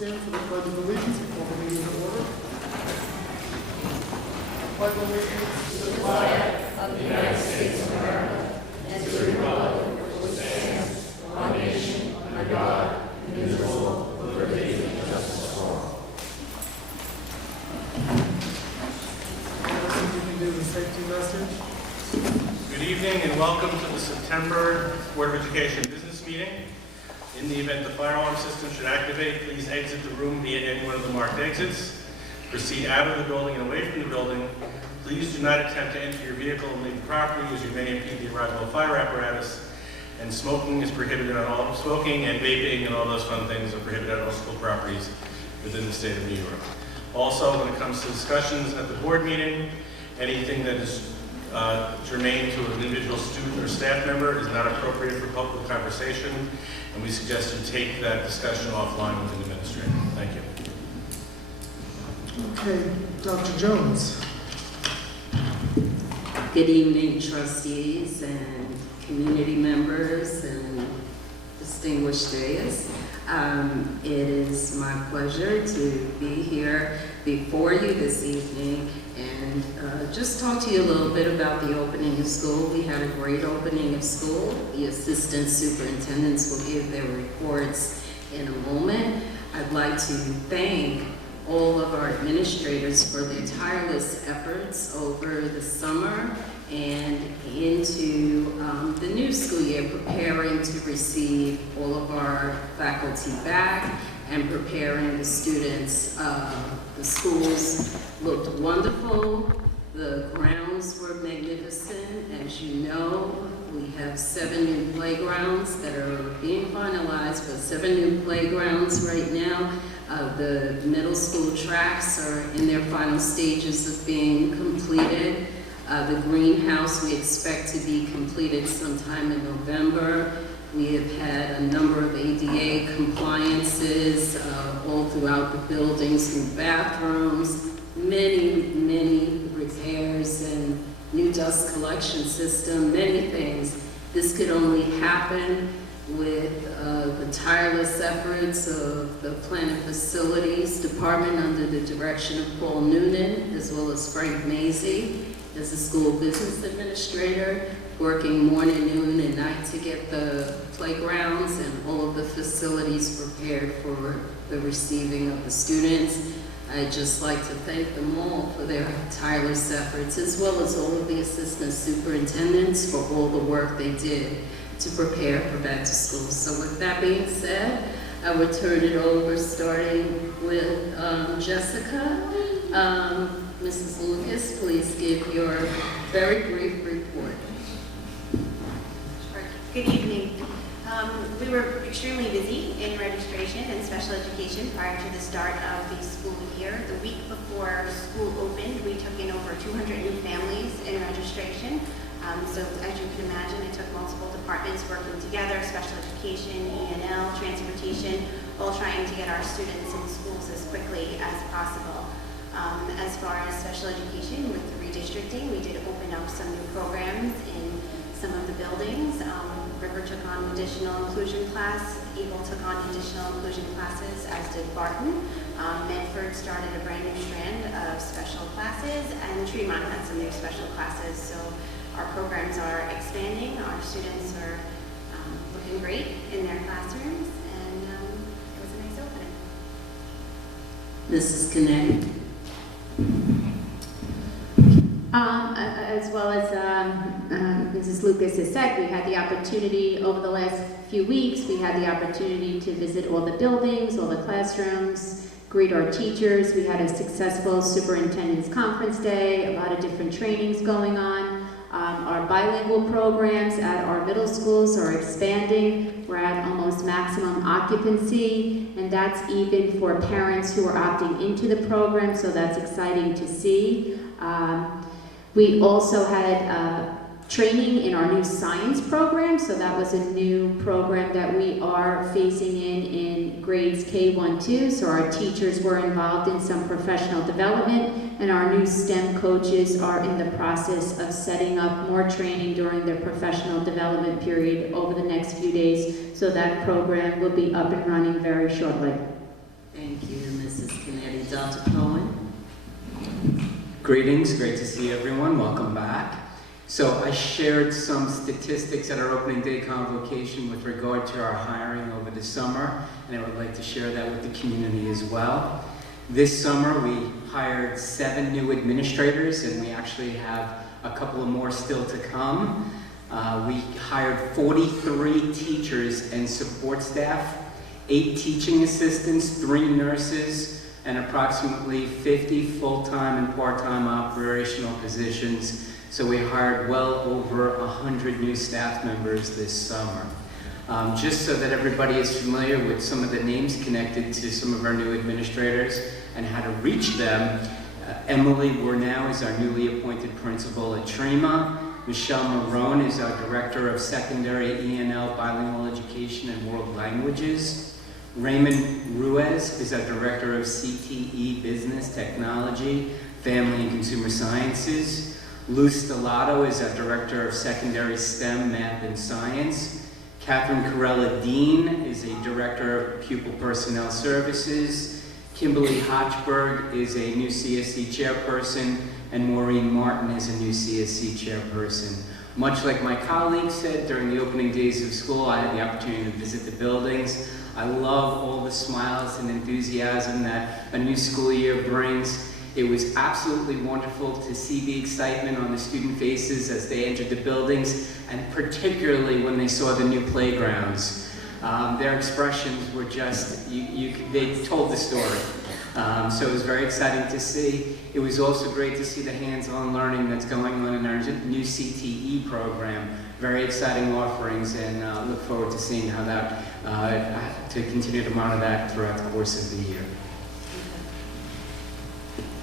stand for the Pledge of Allegiance before the meeting to order. Pledge allegiance to the flag of the United States of America and to the republic for which stands one nation under God, indivisible, with liberty and justice for all. You can do the safety message. Good evening and welcome to the September Board of Education business meeting. In the event the fire alarm system should activate, please exit the room via any one of the marked exits. Proceed out of the building and away from the building. Please do not attempt to enter your vehicle and leave the property, as you may impede the arrival of fire apparatus. And smoking is prohibited on all smoking and vaping and all those fun things are prohibited on all school properties within the state of New York. Also, when it comes to discussions at the board meeting, anything that is germane to an individual student or staff member is not appropriate for public conversation, and we suggest you take that discussion offline with an administrator. Thank you. Okay, Dr. Jones. Good evening, trustees and community members and distinguished dais. It is my pleasure to be here before you this evening and just talk to you a little bit about the opening of school. We had a great opening of school. The assistant superintendents will give their reports in a moment. I'd like to thank all of our administrators for their tireless efforts over the summer and into the new school year, preparing to receive all of our faculty back and preparing the students. The schools looked wonderful. The grounds were magnificent. As you know, we have 7 new playgrounds that are being finalized, but 7 new playgrounds right now. The middle school tracks are in their final stages of being completed. The greenhouse we expect to be completed sometime in November. We have had a number of ADA compliances all throughout the buildings, new bathrooms, many repairs and new dust collection system, many things. This could only happen with the tireless efforts of the Plant and Facilities Department under the direction of Paul Noonan, as well as Frank Mazie as the school business administrator, working morning, noon, and night to get the playgrounds and all of the facilities prepared for the receiving of the students. I'd just like to thank them all for their tireless efforts, as well as all of the assistant superintendents for all the work they did to prepare for back to school. So with that being said, I would turn it over starting with Jessica. Mrs. Lucas, please give your very brief report. Sure. Good evening. We were extremely busy in registration and special education prior to the start of the school year. The week before school opened, we took in over 200 new families in registration. So as you can imagine, it took multiple departments working together, special education, E&L, transportation, all trying to get our students in schools as quickly as possible. As far as special education, with the redistricting, we did open up some new programs in some of the buildings. River took on additional inclusion class, Eagle took on additional inclusion classes, as did Barton. Medford started a brand new strand of special classes, and Tremont had some new special classes. So our programs are expanding, our students are looking great in their classrooms, and it was a nice opening. Mrs. Kennedy. As well as Mrs. Lucas has said, we had the opportunity over the last few weeks, we had the opportunity to visit all the buildings, all the classrooms, greet our teachers. We had a successful superintendent's conference day, a lot of different trainings going on. Our bilingual programs at our middle schools are expanding. We're at almost maximum occupancy, and that's even for parents who are opting into the program, so that's exciting to see. We also had training in our new science program, so that was a new program that we are phasing in grades K-1-2, so our teachers were involved in some professional development, and our new STEM coaches are in the process of setting up more training during their professional development period over the next few days, so that program will be up and running very shortly. Thank you, Mrs. Kennedy. Dr. Cohen? Greetings, great to see everyone. Welcome back. So I shared some statistics at our opening day convocation with regard to our hiring over the summer, and I would like to share that with the community as well. This summer we hired 7 new administrators, and we actually have a couple of more still to come. We hired 43 teachers and support staff, 8 teaching assistants, 3 nurses, and approximately 50 full-time and part-time operational positions. So we hired well over 100 new staff members this summer. Just so that everybody is familiar with some of the names connected to some of our new administrators and how to reach them, Emily Wernow is our newly appointed principal at Trima. Michelle Marone is our Director of Secondary ENL Bilingual Education and World Languages. Raymond Ruiz is our Director of CTE Business Technology, Family and Consumer Sciences. Lou Stellato is our Director of Secondary STEM, Math and Science. Catherine Corella Dean is a Director of Pupil Personnel Services. Kimberly Hochberg is a new CSC chairperson, and Maureen Martin is a new CSC chairperson. Much like my colleagues said during the opening days of school, I had the opportunity to visit the buildings. I love all the smiles and enthusiasm that a new school year brings. It was absolutely wonderful to see the excitement on the student faces as they entered the buildings, and particularly when they saw the new playgrounds. Their expressions were just, they told the story. So it was very exciting to see. It was also great to see the hands-on learning that's going on in our new CTE program. Very exciting offerings, and look forward to seeing how that, to continue to monitor that throughout the course of the year.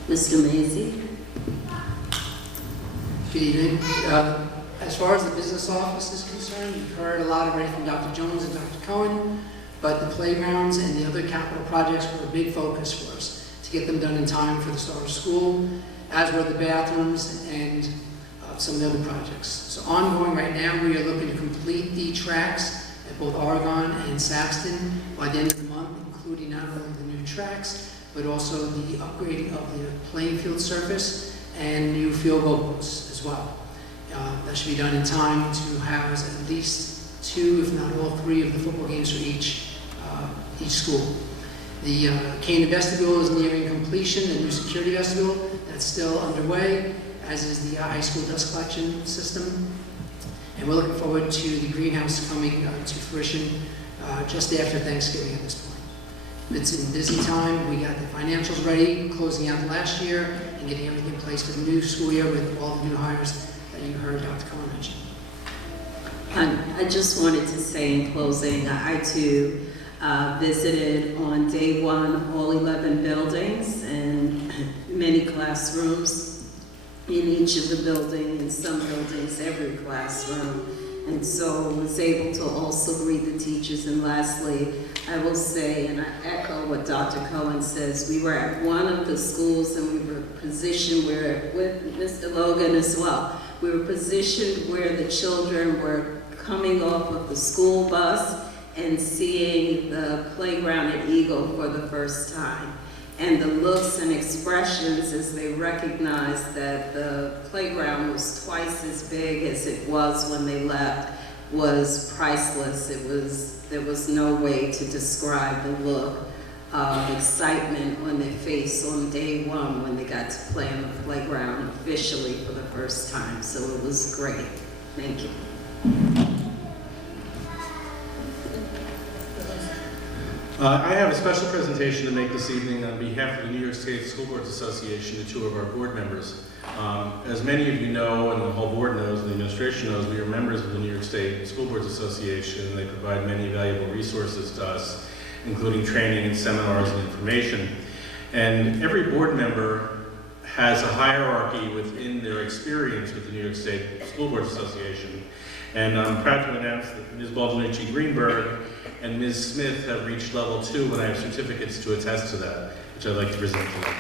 Mr. Mazie? Good evening. As far as the business office is concerned, you've heard a lot already from Dr. Jones and Dr. Cohen, but the playgrounds and the other capital projects were a big focus for us to get them done in time for the start of school, as were the bathrooms and some of the other projects. So ongoing right now, we are looking to complete the tracks at both Oregon and Saxton by the end of the month, including not only the new tracks, but also the upgrading of the playing field surface and new field goal posts as well. That should be done in time to house at least 2, if not all 3, of the football games for each school. The Canaan vestibule is nearing completion, the new security vestibule, that's still underway, as is the high school dust collection system. And we're looking forward to the greenhouse coming to fruition just after Thanksgiving at this point. It's a busy time. We got the financials ready, closing out last year, and getting everything in place for the new school year with all the new hires that you heard Dr. Cohen mention. I just wanted to say in closing, I too visited on day 1 all 11 buildings and many classrooms in each of the buildings, in some buildings, every classroom. And so was able to also greet the teachers. And lastly, I will say, and I echo what Dr. Cohen says, we were at one of the schools and we were positioned where, with Mr. Logan as well, we were positioned where the children were coming off of the school bus and seeing the playground at Eagle for the first time. And the looks and expressions as they recognized that the playground was twice as big as it was when they left was priceless. There was no way to describe the look of excitement on their face on day 1 when they got to play on the playground officially for the first time. So it was great. Thank you. I have a special presentation to make this evening on behalf of the New York State School Boards Association to 2 of our board members. As many of you know, and the whole board knows, and the administration knows, we are members of the New York State School Boards Association. They provide many valuable resources to us, including training and seminars and information. And every board member has a hierarchy within their experience with the New York State School Boards Association. And I'm proud to announce that Ms. Baldinucci Greenberg and Ms. Smith have reached level 2, and I have certificates to attest to that, which I'd like to present to them.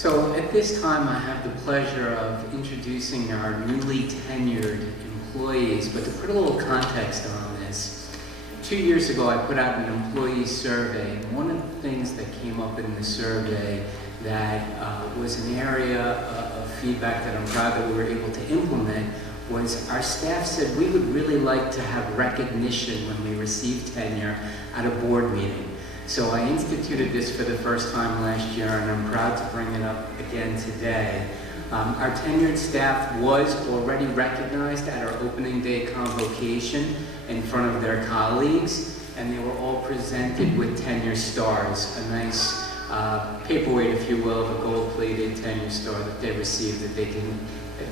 So at this time, I have the pleasure of introducing our newly tenured employees, but to put a little context on this, 2 years ago I put out an employee survey, and one of the things that came up in the survey that was an area of feedback that I'm proud that we were able to implement was our staff said we would really like to have recognition when we receive tenure at a board meeting. So I instituted this for the first time last year, and I'm proud to bring it up again today. Our tenured staff was already recognized at our opening day convocation in front of their colleagues, and they were all presented with tenure stars, a nice paperweight, if you will, of a gold-plated tenure star that they received that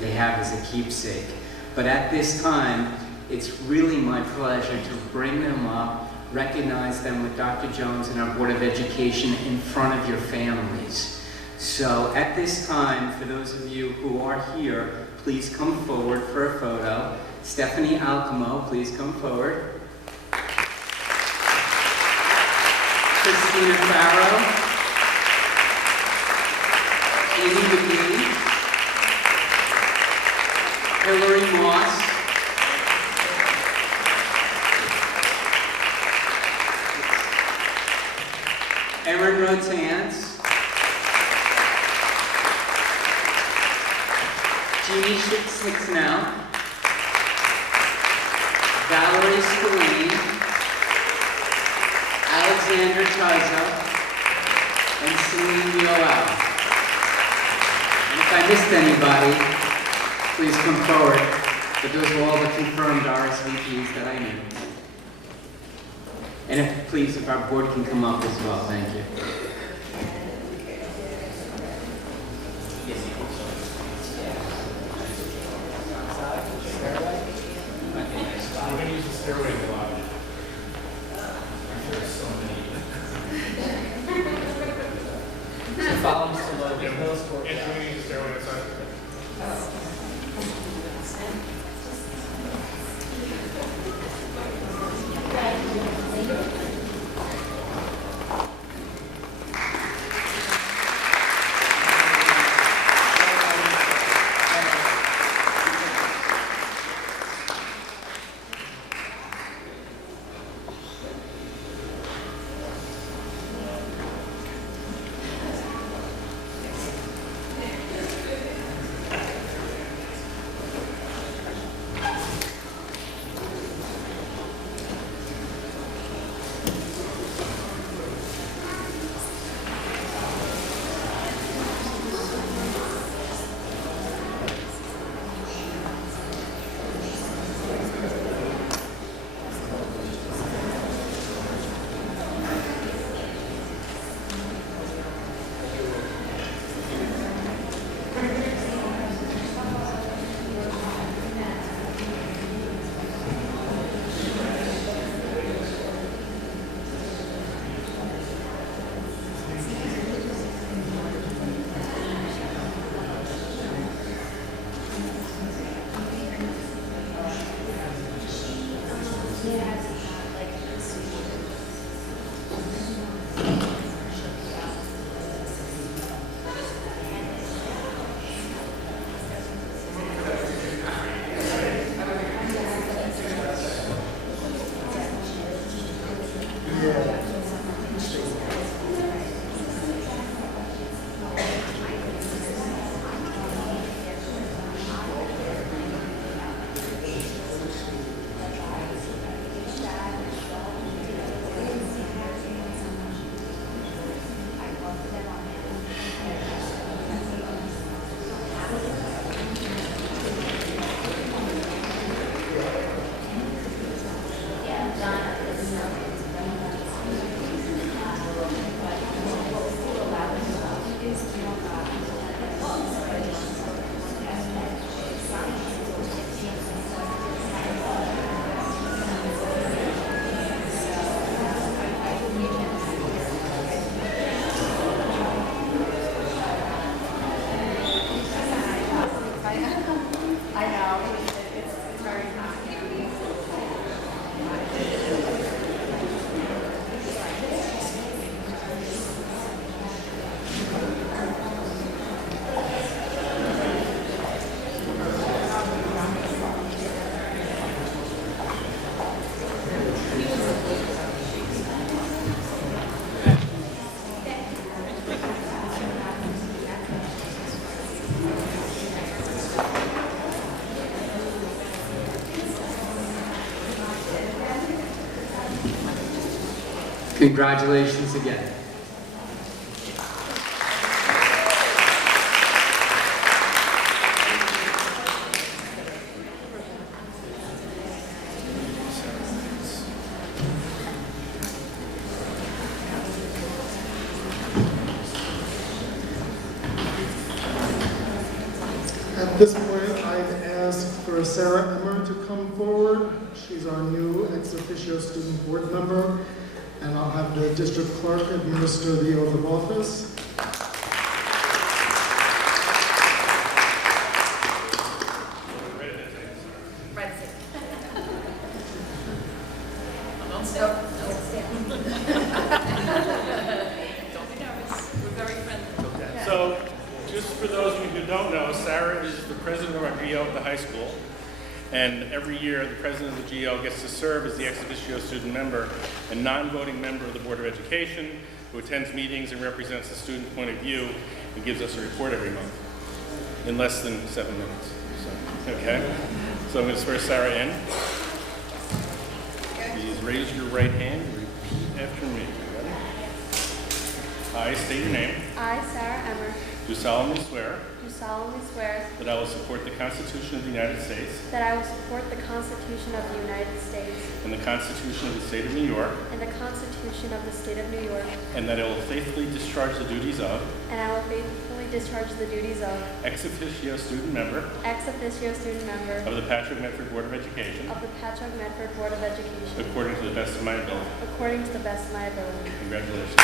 they have as a keepsake. But at this time, it's really my pleasure to bring them up, recognize them with Dr. Jones and our Board of Education in front of your families. So at this time, for those of you who are here, please come forward for a photo. Stephanie Alcamo, please come forward. Christina Farrow. Amy McGee. Hillary Moss. Erin Rotans, Jeannie Sixnell, Valerie Spillane, Alexander Taza, and Celine Yoel. And if I missed anybody, please come forward. But those were all the confirmed RSVPs that I knew. And if our board can come up as well, thank you. We're going to use the stairway a lot. There's so many. Follow Mr. Logan. Yeah, we're going to use the stairway outside. Congratulations again. At this point, I'd ask for Sarah Emmer to come forward. She's our new ex officio student board member, and I'll have the district clerk administer the oath of office. So, just for those of you who don't know, Sarah is the president of our GO at the high school. And every year, the president of the GO gets to serve as the ex officio student member and non-voting member of the Board of Education, who attends meetings and represents the student point of view and gives us a report every month in less than 7 minutes. So, okay? So I'm going to swear Sarah in. Please raise your right hand and repeat after me. Ready? I state your name. I, Sarah Emmer, Do solemnly swear do solemnly swear that I will support the Constitution of the United States that I will support the Constitution of the United States and the Constitution of the State of New York, and the Constitution of the State of New York, and that I will faithfully discharge the duties of and I will faithfully discharge the duties of ex officio student member ex officio student member of the Patrick Medford Board of Education of the Patchogue Medford Board of Education according to the best of my ability. according to the best of my ability. Congratulations.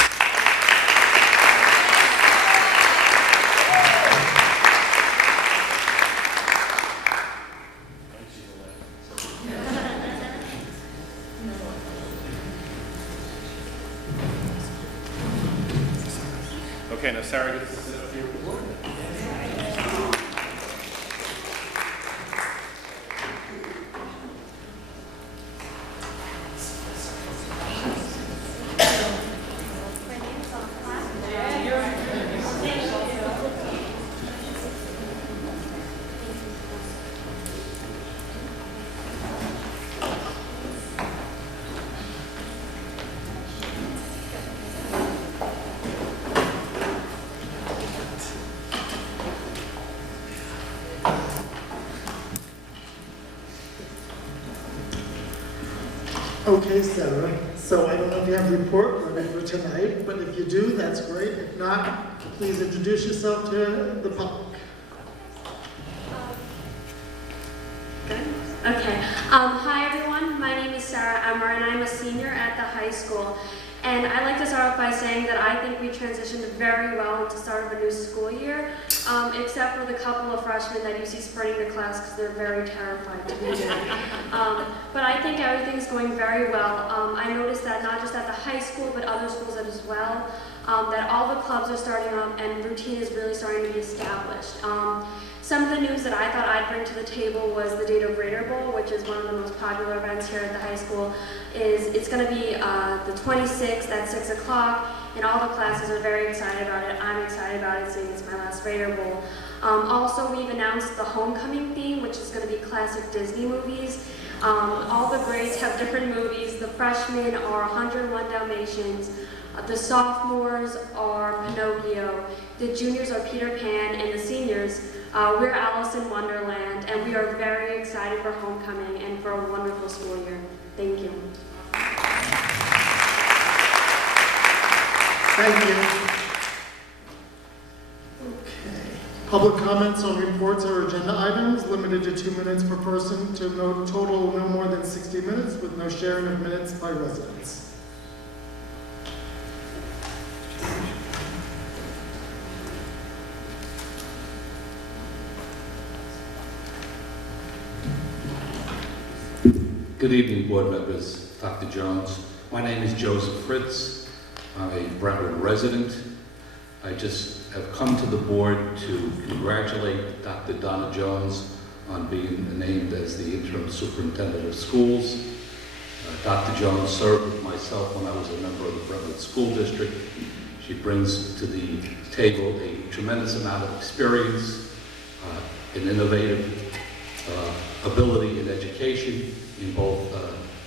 Okay, now Sarah gets to sit up here with the board. Okay, Sarah, so I don't know if you have a report ready for tonight, but if you do, that's great. If not, please introduce yourself to the public. Okay. Hi everyone. My name is Sarah Emmer, and I'm a senior at the high school. And I'd like to start off by saying that I think we transitioned very well into the start of a new school year, except for the couple of freshmen that you see sprinting to class because they're very terrified to be there. But I think everything's going very well. I noticed that not just at the high school, but other schools as well, that all the clubs are starting up and routine is really starting to be established. Some of the news that I thought I'd bring to the table was the Dado Raider Bowl, which is one of the most popular events here at the high school. It's going to be the 26th at 6 o'clock, and all the classes are very excited about it. I'm excited about it, seeing it's my last Raider Bowl. Also, we've announced the homecoming theme, which is going to be classic Disney movies. All the grades have different movies. The freshmen are 101 Dalmatians. The sophomores are Pinocchio. The juniors are Peter Pan, and the seniors, we're Alice in Wonderland, and we are very excited for homecoming and for a wonderful school year. Thank you. Thank you. Okay. Public comments on reports or agenda items limited to 2 minutes per person to total no more than 60 minutes with no sharing of minutes by residents. Good evening, board members, Dr. Jones. My name is Joseph Fritz. I'm a Brentwood resident. I just have come to the board to congratulate Dr. Donna Jones on being named as the interim superintendent of schools. Dr. Jones served with myself when I was a member of the Brentwood School District. She brings to the table a tremendous amount of experience, an innovative ability in education in both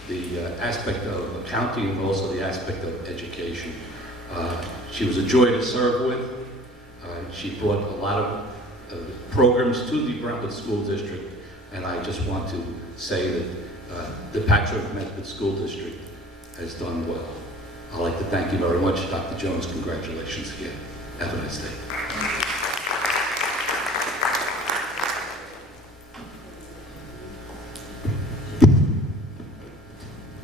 the aspect of accounting and also the aspect of education. She was a joy to serve with. She brought a lot of programs to the Brentwood School District, and I just want to say that the Patchogue Medford School District has done well. I'd like to thank you very much, Dr. Jones. Congratulations again. Have a nice day.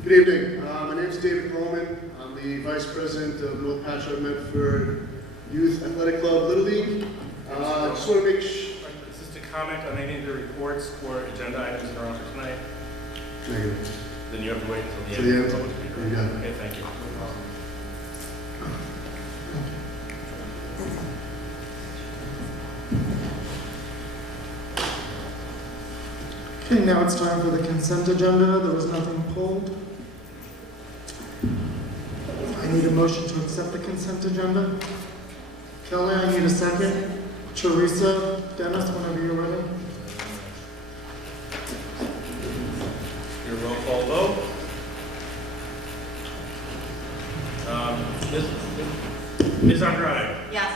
Good evening. My name is David Coleman. I'm the Vice President of North Patchogue Medford Youth Athletic Club Little League. I just want to make sure. Is this to comment on any of the reports or agenda items that are on for tonight? Negative. Then you have to wait until To the the end. end? of the public speaker. You got it. Okay, thank you. Okay, now it's time for the consent agenda. There was nothing pulled. I need a motion to accept the consent agenda. Kelly, I need a second. Teresa, Dennis, whenever you're ready. Your roll call vote. Ms. Andrade. Yes.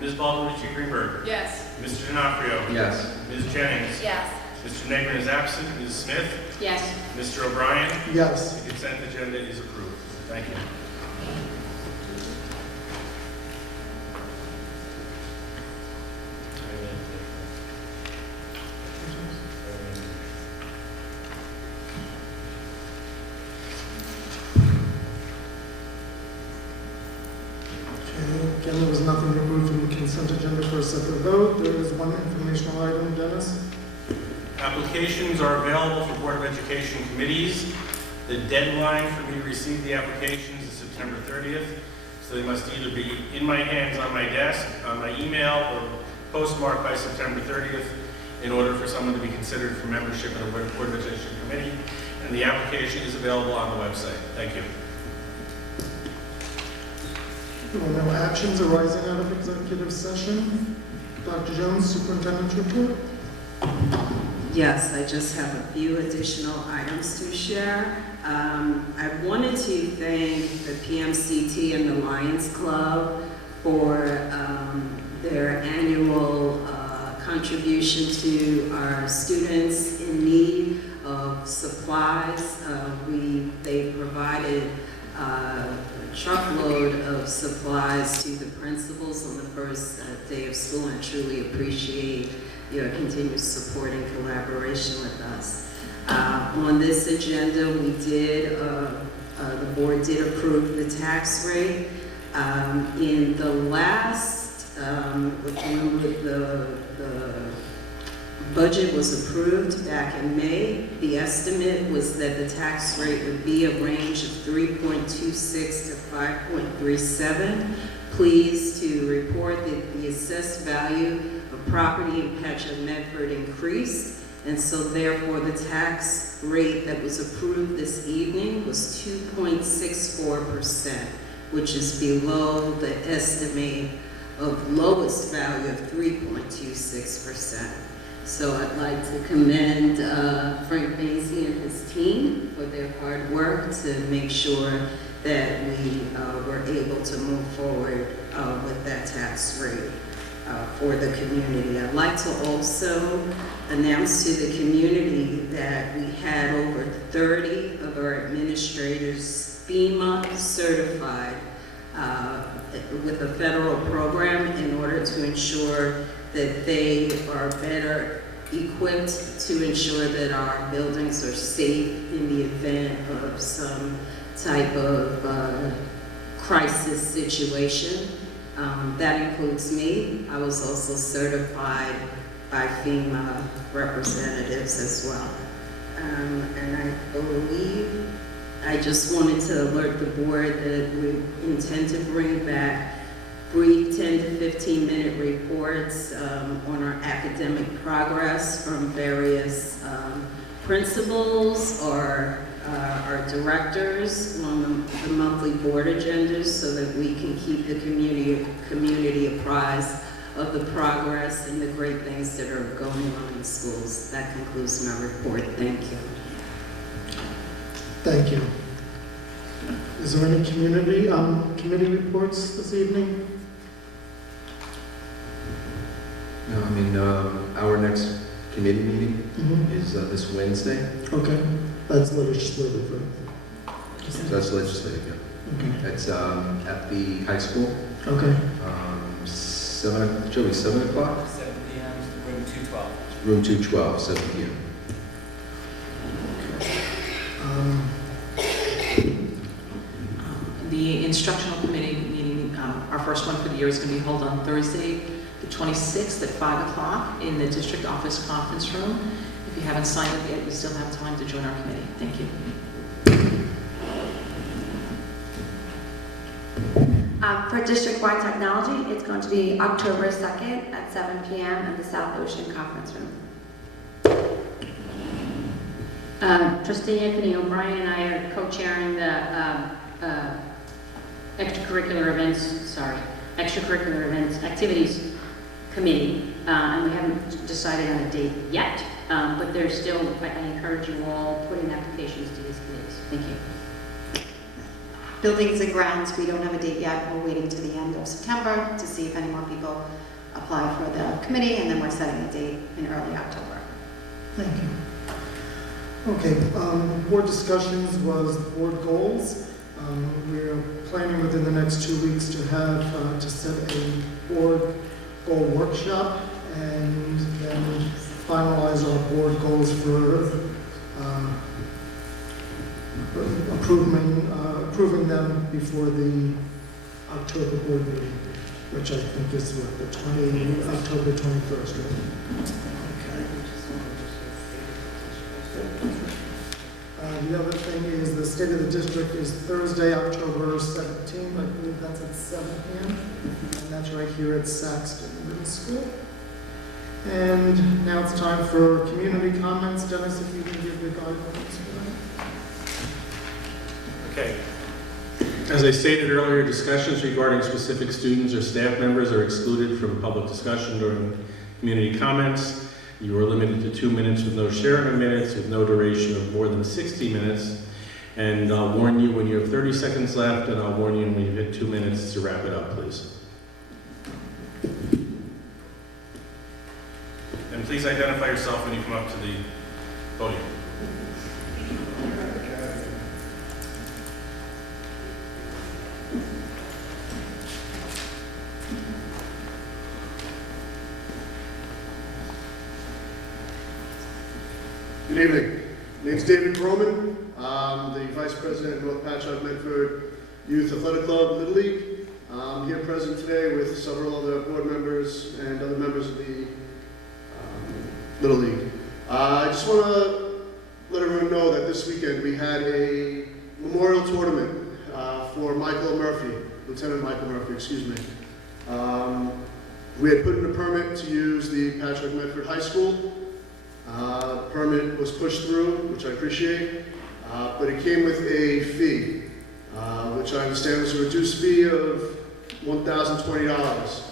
Ms. Baldwin Greenberg. Yes. Mr. D'Onofrio. Yes. Ms. Jennings. Yes. Mr. Negrin is absent. Ms. Smith. Yes. Mr. O'Brien. Yes. The consent agenda is approved. Thank you. Okay, again, there was nothing removed from the consent agenda for a separate vote. There is one informational item, Dennis. Applications are available for Board of Education committees. The deadline for me to receive the applications is September 30th, so they must either be in my hands on my desk, on my email, or postmarked by September 30th in order for someone to be considered for membership in the Board of Education committee. And the application is available on the website. Thank you. There were no actions arising out of executive session. Dr. Jones, Superintendent's report. Yes, I just have a few additional items to share. I wanted to thank the PMCT and the Lions Club for their annual contribution to our students in need of supplies. They provided a truckload of supplies to the principals on the first day of school, and truly appreciate your continued support and collaboration with us. On this agenda, we did, the board did approve the tax rate. In the last, remember the budget was approved back in May. The estimate was that the tax rate would be a range of 3.26 to 5.37. Pleased to report that the assessed value of property in Patchogue Medford increased, and so therefore the tax rate that was approved this evening was 2.64%, which is below the estimate of lowest value of 3.26%. So I'd like to commend Frank Macy and his team for their hard work to make sure that we were able to move forward with that tax rate for the community. I'd like to also announce to the community that we had over 30 of our administrators FEMA certified with a federal program in order to ensure that they are better equipped to ensure that our buildings are safe in the event of some type of crisis situation. That includes me. I was also certified by FEMA representatives as well. And I believe I just wanted to alert the board that we intend to bring back brief 10 to 15 minute reports on our academic progress from various principals or our directors on the monthly board agendas so that we can keep the community apprised of the progress and the great things that are going on in schools. That concludes my report. Thank you. Thank you. Is there any committee reports this evening? No, I mean, our next committee meeting is this Wednesday. Okay, that's legislative, right? So that's legislative, yeah. Okay. It's at the high school. Okay. 7 o'clock? 7 p.m., room 212. Room 212, 7 p.m. The instructional committee meeting, our first one for the year, is going to be held on Thursday, the 26th at 5 o'clock in the district office conference room. If you haven't signed up yet, you still have time to join our committee. Thank you. For district-wide technology, it's going to be October 2nd at 7 p.m. in the South Ocean Conference Room. Trustee Anthony O'Brien and I are co-chairing the extracurricular events, activities committee, and we haven't decided on a date yet, but there's still, I encourage you all, put in applications to these committees. Thank you. Buildings and grounds, we don't have a date yet. We're waiting to the end of September to see if any more people apply for the committee, and then we're setting a date in early October. Thank you. Okay, board discussions was board goals. We're planning within the next 2 weeks to have, to set a board goal workshop and then finalize our board goals for approving them before the October board meeting, which I think is what, October 21st, right? The other thing is the State of the District is Thursday, October 17th. I believe that's at 7 p.m. And that's right here at Saxton Middle School. And now it's time for community comments. Dennis, if you can give the guidelines for that. Okay. As I stated earlier, discussions regarding specific students or staff members are excluded from public discussion during community comments. You are limited to 2 minutes with no sharing of minutes, with no duration of more than 60 minutes. And I'll warn you when you have 30 seconds left, and I'll warn you when you hit 2 minutes to wrap it up, please. And please identify yourself when you come up to the podium. Good evening. My name's David Broman. I'm the Vice President of North Patchogue Medford Youth Athletic Club Little League. I'm here present today with several other board members and other members of the Little League. I just want to let everyone know that this weekend we had a memorial tournament for Michael Murphy, Lieutenant Michael Murphy, excuse me. We had put in a permit to use the Patchogue Medford High School. Permit was pushed through, which I appreciate, but it came with a fee, which I understand was a reduced fee of $1,020.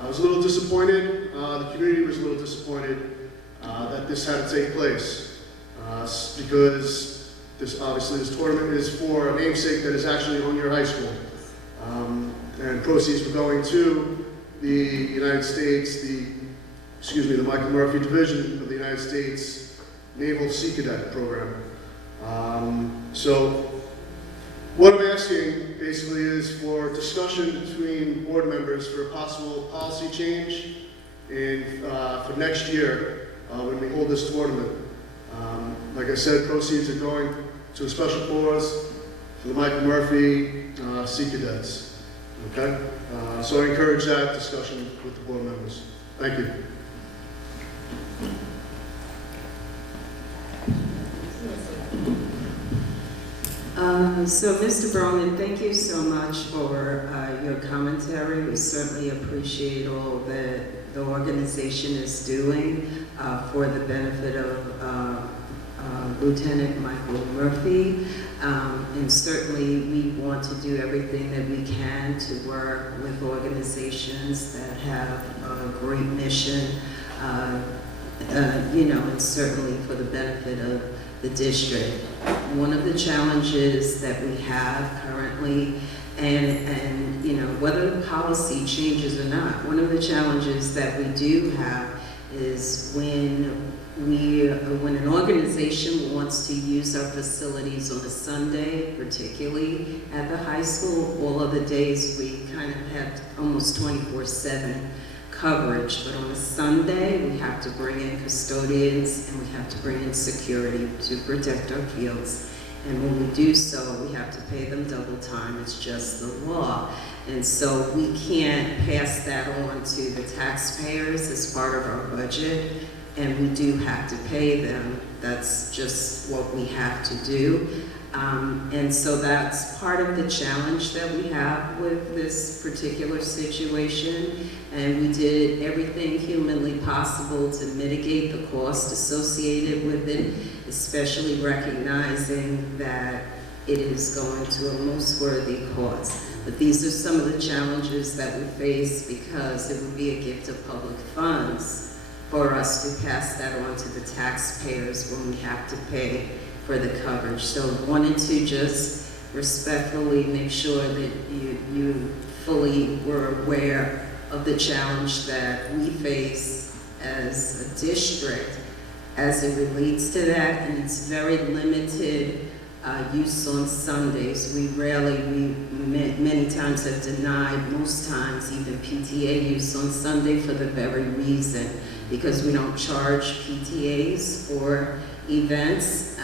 I was a little disappointed, the community was a little disappointed that this had to take place, because this tournament is for a namesake that is actually on your high school, and proceeds were going to the United States, the Michael Murphy Division of the United States Naval Sea Cadet Program. So what I'm asking basically is for discussion between board members for a possible policy change for next year when we hold this tournament. Like I said, proceeds are going to a special cause for the Michael Murphy Sea Cadets. Okay? So I encourage that discussion with the board members. Thank you. So Mr. Broman, thank you so much for your commentary. We certainly appreciate all that the organization is doing for the benefit of Lieutenant Michael Murphy. And certainly we want to do everything that we can to work with organizations that have a great mission you know, it's certainly for the benefit of the district. One of the challenges that we have currently, and you know, whether the policy changes or not, one of the challenges that we do have is when an organization wants to use our facilities on a Sunday, particularly at the high school, all of the days we kind of have almost 24/7 coverage, but on a Sunday, we have to bring in custodians and we have to bring in security to protect our fields. And when we do so, we have to pay them double time. It's just the law. And so we can't pass that on to the taxpayers as part of our budget, and we do have to pay them. That's just what we have to do. And so that's part of the challenge that we have with this particular situation. And we did everything humanly possible to mitigate the cost associated with it, especially recognizing that it is going to a most worthy cause. But these are some of the challenges that we face because it would be a gift of public funds for us to pass that on to the taxpayers when we have to pay for the coverage. So wanted to just respectfully make sure that you fully were aware of the challenge that we face as a district as it relates to that, and it's very limited use on Sundays. We many times have denied, most times even PTA use on Sunday for the very reason, because we don't charge PTAs for events,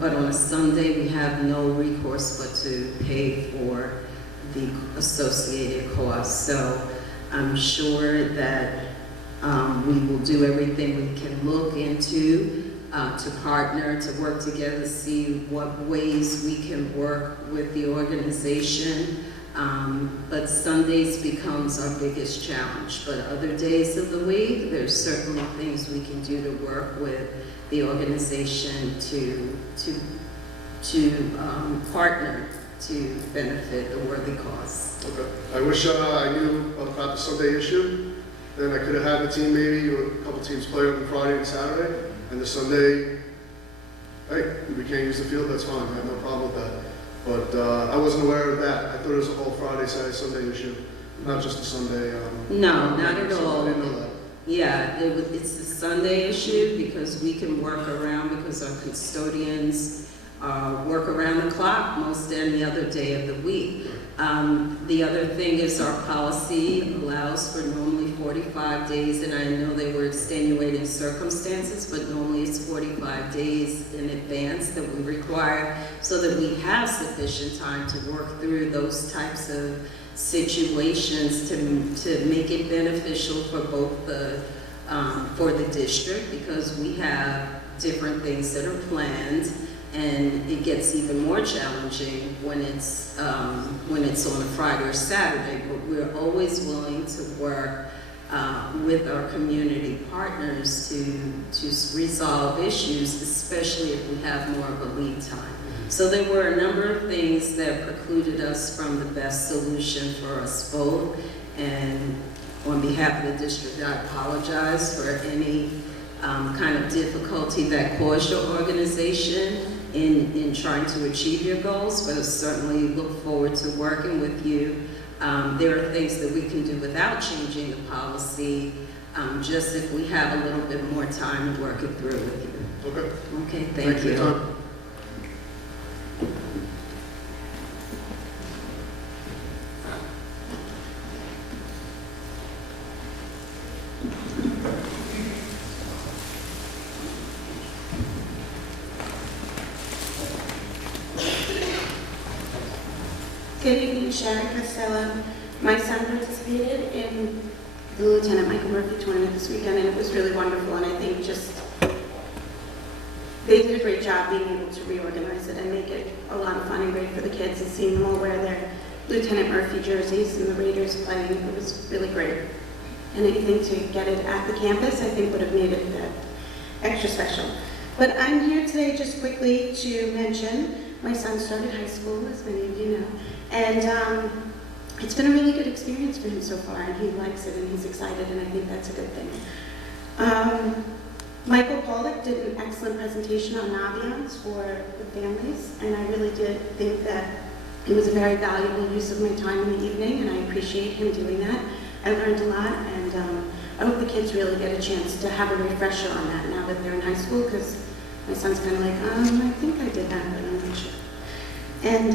but on a Sunday we have no recourse but to pay for the associated costs. So I'm sure that we will do everything we can look into to partner, to work together, see what ways we can work with the organization. But Sundays becomes our biggest challenge. But other days of the week, there's certainly things we can do to work with the organization to partner to benefit the worthy cause. Okay. I wish I knew about the Sunday issue. Then I could have had the team maybe, or a couple teams play on the Friday and Saturday, and the Sunday, hey, we can't use the field, that's fine, I have no problem with that. But I wasn't aware of that. I thought it was a whole Friday, Saturday, Sunday issue, not just a Sunday. No, not at all. I didn't know that. Yeah, it's the Sunday issue because we can work around, because our custodians work around the clock most any other day of the week. The other thing is our policy allows for normally 45 days, and I know they were extenuating circumstances, but normally it's 45 days in advance that we require so that we have sufficient time to work through those types of situations to make it beneficial for both for the district, because we have different things that are planned. And it gets even more challenging when it's on a Friday or Saturday, but we're always willing to work with our community partners to resolve issues, especially if we have more of a lead time. So there were a number of things that precluded us from the best solution for us both, and on behalf of the district, I apologize for any kind of difficulty that caused your organization in trying to achieve your goals, but I certainly look forward to working with you. There are things that we can do without changing the policy, just if we have a little bit more time to work it through with you. Okay. Okay, thank you. For your time. Good evening, Sharon Costello. My son participated in the Lieutenant Michael Murphy tournament this weekend, and it was really wonderful, and I think just they did a great job being able to reorganize it and make it a lot of fun and great for the kids, and seeing them all wear their Lieutenant Murphy jerseys and the Raiders playing. It was really great. And anything to get it at the campus, I think, would have made it extra special. But I'm here today just quickly to mention my son started high school, as many of you know, and it's been a really good experience for him so far, and he likes it, and he's excited, and I think that's a good thing. Michael Pollack did an excellent presentation on Naviance for the families, and I really did think that it was a very valuable use of my time in the evening, and I appreciate him doing that. I learned a lot, and I hope the kids really get a chance to have a refresher on that now that they're in high school, because my son's kind of like, I think I did that, but I'm not sure. And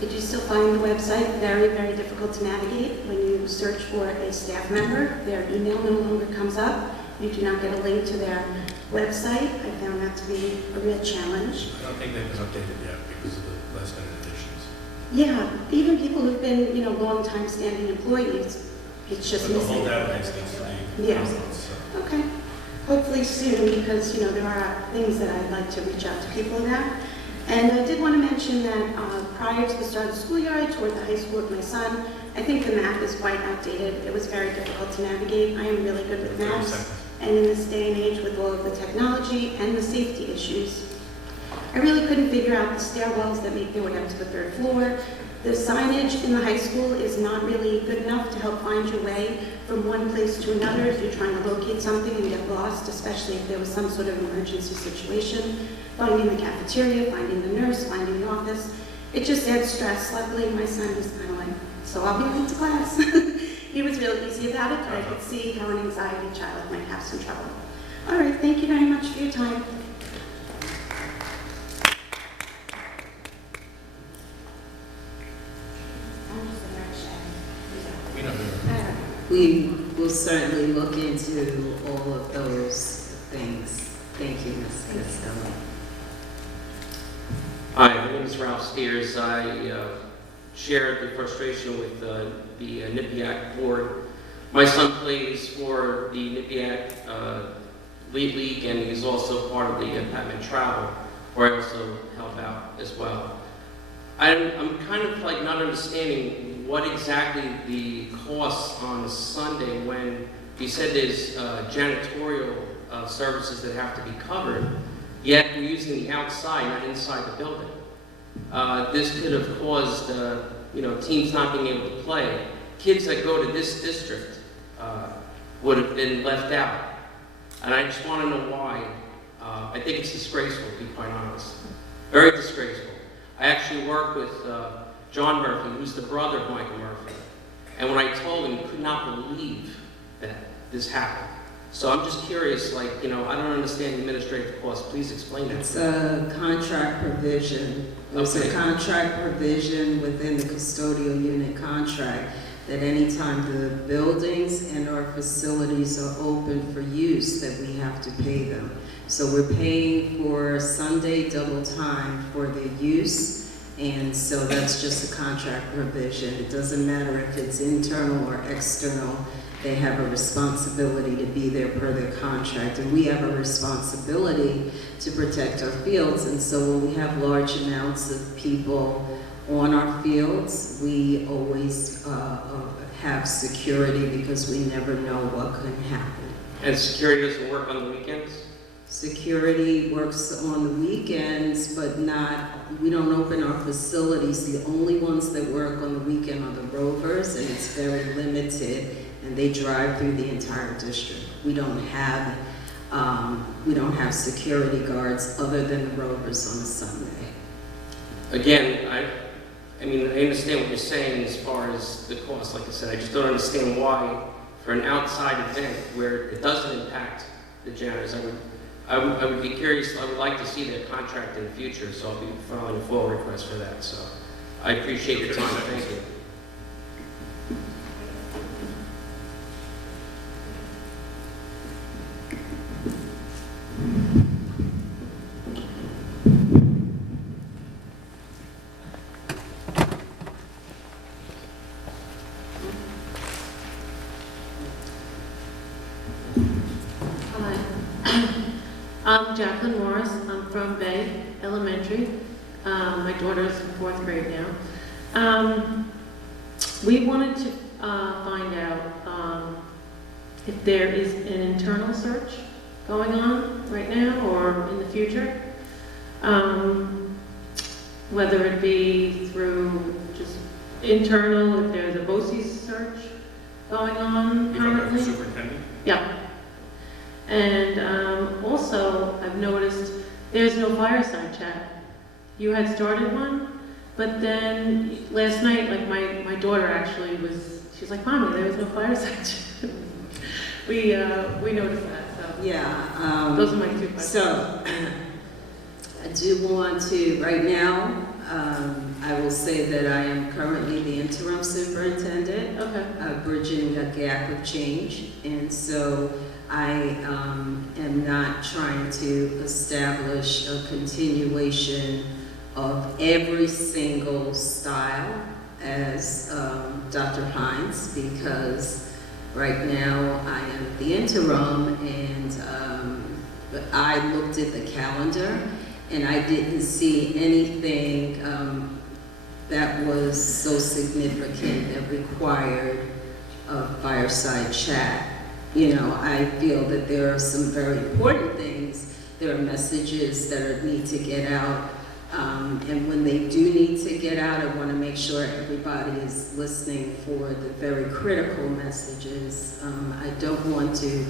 did you still find the website very, very difficult to navigate? When you search for a staff member, their email no longer comes up. You do not get a link to their website. I found that to be a real challenge. I don't think they've been updated yet because of the last minute additions. Yeah, even people who've been, long time standing employees, it's just But the missing. whole database needs to be Yeah. uploaded, so. Okay. Hopefully soon, because, there are things that I'd like to reach out to people about. And I did want to mention that prior to the start of the school year, I toured the high school with my son. I think the map is quite outdated. It was very difficult to navigate. I am really good with maps. And in this day and age, with all of the technology and the safety issues, I really couldn't figure out the stairwells that make their way up to the 3rd floor. The signage in the high school is not really good enough to help find your way from one place to another if you're trying to locate something and get lost, especially if there was some sort of emergency situation. Finding the cafeteria, finding the nurse, finding the office. It just adds stress. Luckily, my son was kind of like, so I'll be late to class. He was real easy about it, but I could see how an anxiety child might have some trouble. All right, thank you very much for your time. We will certainly look into all of those things. Thank you, Ms. Costello. Hi, my name is Ralph Steers. I shared the frustration with the Nipiac board. My son plays for the Nipiac League, and he's also part of the Patman Travel, where I also help out as well. I'm kind of like not understanding what exactly the costs on Sunday when you said there's janitorial services that have to be covered, yet we're using the outside, not inside the building. This could have caused, teams not being able to play. Kids that go to this district would have been left out. And I just want to know why. I think it's disgraceful, to be quite honest. Very disgraceful. I actually work with John Murphy, who's the brother of Michael Murphy. And when I told him, he could not believe that this happened. So I'm just curious, I don't understand the administrative costs. Please explain that. It's a contract provision. There's a contract provision within the custodial unit contract that anytime the buildings and our facilities are open for use, that we have to pay them. So we're paying for Sunday double time for the use, and so that's just a contract provision. It doesn't matter if it's internal or external. They have a responsibility to be there per their contract, and we have a responsibility to protect our fields. And so when we have large amounts of people on our fields, we always have security because we never know what could happen. And security doesn't work on the weekends? Security works on the weekends, but we don't open our facilities. The only ones that work on the weekend are the Rovers, and it's very limited, and they drive through the entire district. We don't have security guards other than the Rovers on a Sunday. Again, I understand what you're saying as far as the cost. Like I said, I just don't understand why, for an outside event where it doesn't impact the janitors, I would be curious. I would like to see their contract in the future, so I'll be filing a full request for that. So I appreciate your time. Thank you. I'm Jacqueline Morris. I'm from Bay Elementary. My daughter is in 4th grade now. We wanted to find out if there is an internal search going on right now or in the future. Whether it be through just internal, if there's a BOCES search going on currently. Superintendent? Yeah. And also, I've noticed there's no fireside chat. You had started one, but then last night, like my daughter actually she's like, Mommy, there was no fireside chat. We noticed that, so. Yeah. Those are my 2 questions. So, I do want to, right now, I will say that I am currently the interim superintendent. Okay. Bridging a gap of change. And so I am not trying to establish a continuation of every single style as Dr. Hines, because right now I am the interim, and I looked at the calendar and I didn't see anything that was so significant that required a fireside chat. You know, I feel that there are some very important things. There are messages that need to get out. And when they do need to get out, I want to make sure everybody is listening for the very critical messages. I don't want to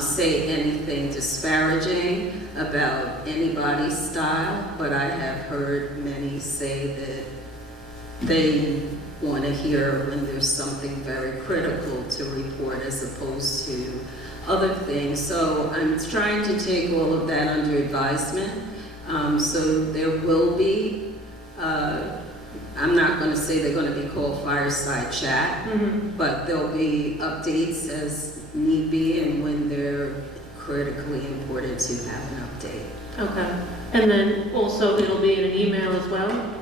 say anything disparaging about anybody's style, but I have heard many say that they want to hear when there's something very critical to report as opposed to other things. So I'm trying to take all of that under advisement. So there will be, I'm not going to say they're going to be called fireside chat, but there'll be updates as need be and when they're critically important to have an update. Okay. And then also it'll be in an email as well?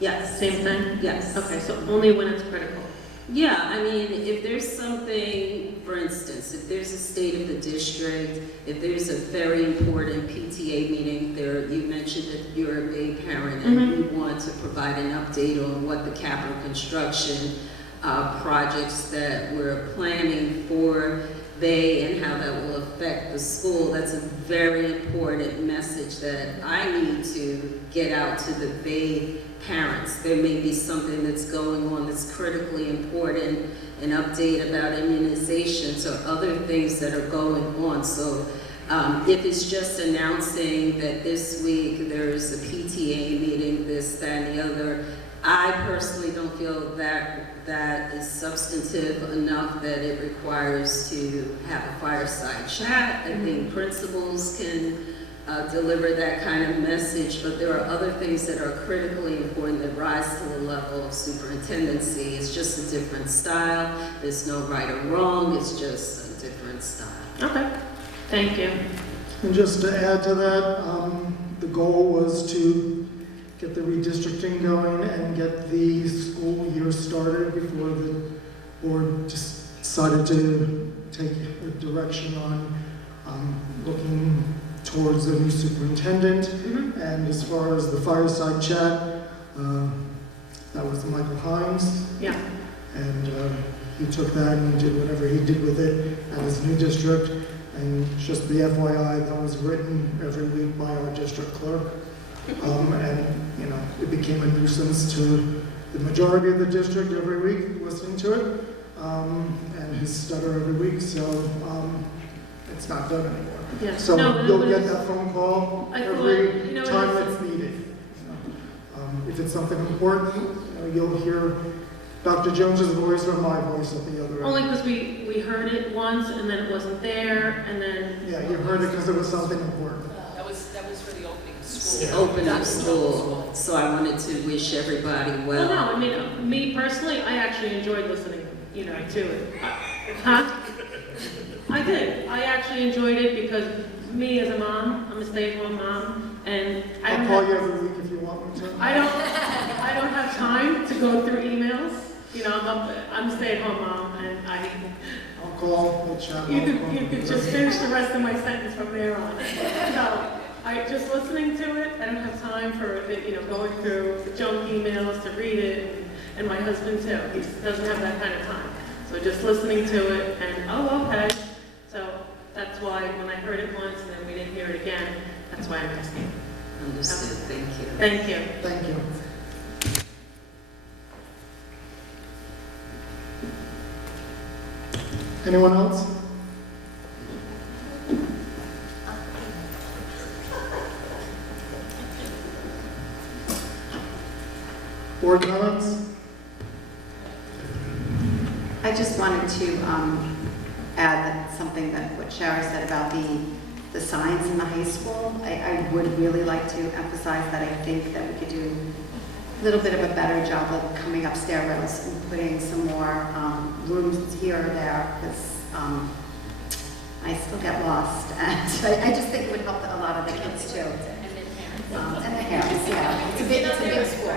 Yes. Same thing? Yes. Okay, so only when it's critical. Yeah, I mean, if there's something, for instance, if there's a state of the district, if there's a very important PTA meeting, you mentioned that you're a Bay parent and you want to provide an update on what the capital construction projects that we're planning for Bay and how that will affect the school, that's a very important message that I need to get out to the Bay parents. There may be something that's going on that's critically important, an update about immunizations or other things that are going on. So if it's just announcing that this week there's a PTA meeting, this, that, and the other, I personally don't feel that that is substantive enough that it requires to have a fireside chat. I think principals can deliver that kind of message, but there are other things that are critically important that rise to the level of superintendency. It's just a different style. There's no right or wrong. It's just a different style. Okay. Thank you. And just to add to that, the goal was to get the redistricting going and get the school year started before the board just decided to take a direction on looking towards the new superintendent. And as far as the fireside chat, that was Michael Hines. Yeah. And he took that and did whatever he did with it at his new district. And just the FYI, that was written every week by our district clerk. And, you know, it became a nuisance to the majority of the district every week listening to it. And his stutter every week, so it's not done anymore. Yeah. So no, you'll get that phone call every time it's it's needed. If it's something important, you'll hear Dr. Jones's voice or my voice at the other end. only because we heard it once and then it wasn't there and then... Yeah, you heard it because it was something important. That was for the opening of school. Open up school. So I wanted to wish everybody well. Well, no, I mean, me personally, I actually enjoyed listening, you know, to it. Huh? I did. I actually enjoyed it because me as a mom, I'm a stay-at-home mom, and I'll call you every week if you want me to. I don't have time to go through emails. You know, I'm a stay-at-home mom, and I'll call, we'll chat. You could just finish the rest of my sentence from there on. So, just listening to it, I don't have time for it, you know, going through junk emails to read it, and my husband too. He doesn't have that kind of time. So just listening to it, and oh, okay. So that's why when I heard it once and then we didn't hear it again, that's why I'm asking. Understood. Thank you. Thank you. Thank you. Anyone else? Board comments? I just wanted to add something that what Shara said about the signs in the high school. I would really like to emphasize that I think that we could do a little bit of a better job of coming up stairwells and putting some more rooms here or there, because I still get lost, and I just think it would help a lot of the kids too. And the parents, yeah. It's a big school.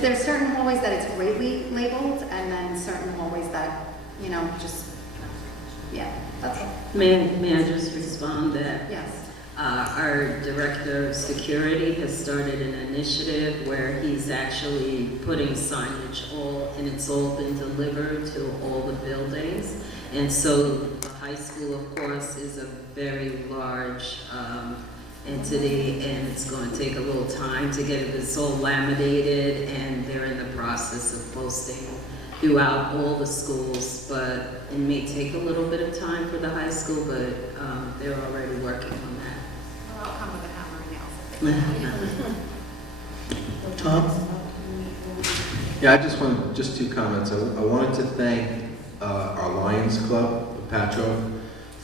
There's certain hallways that it's greatly labeled, and then certain hallways that, you know, just, yeah, that's all. May I just respond that? Yes. Our director of security has started an initiative where he's actually putting signage and it's all been delivered to all the buildings. And so the high school, of course, is a very large entity, and it's going to take a little time to get it. It's all laminated, and they're in the process of posting throughout all the schools, but it may take a little bit of time for the high school, but they're already working on that. Well, I'll come with a hammer and nails. Tom? Yeah, I just wanted, just two comments. I wanted to thank our Lions Club of Patchogue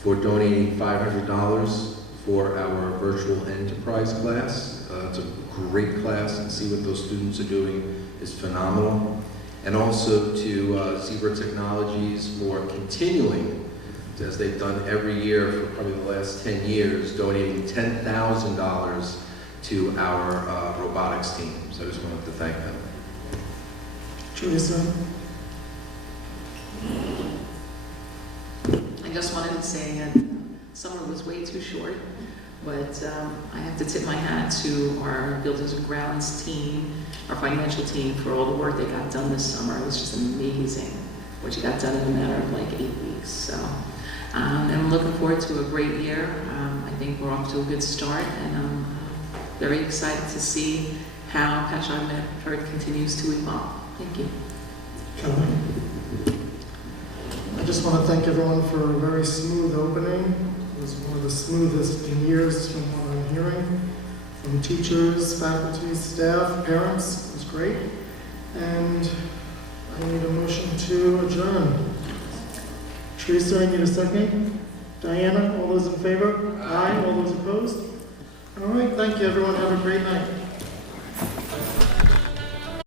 for donating $500 for our virtual enterprise class. It's a great class, and see what those students are doing is phenomenal. And also to Zebra Technologies for continuing, as they've done every year for probably the last 10 years, donating $10,000 to our robotics team. So I just wanted to thank them. Teresa? I just wanted to say that summer was way too short, but I have to tip my hat to our Buildings and Grounds team, our financial team, for all the work they got done this summer. It was just amazing what you got done in a matter of like 8 weeks. So, and I'm looking forward to a great year. I think we're off to a good start, and I'm very excited to see how Patchogue Medford continues to evolve. Thank you. Kelly? I just want to thank everyone for a very smooth opening. It was one of the smoothest in years from what I'm hearing, from teachers, faculty, staff, parents. It was great. And I need a motion to adjourn. Teresa, I need a second. Diana, all those in favor? Aye. All those opposed? All right, thank you, everyone. Have a great night.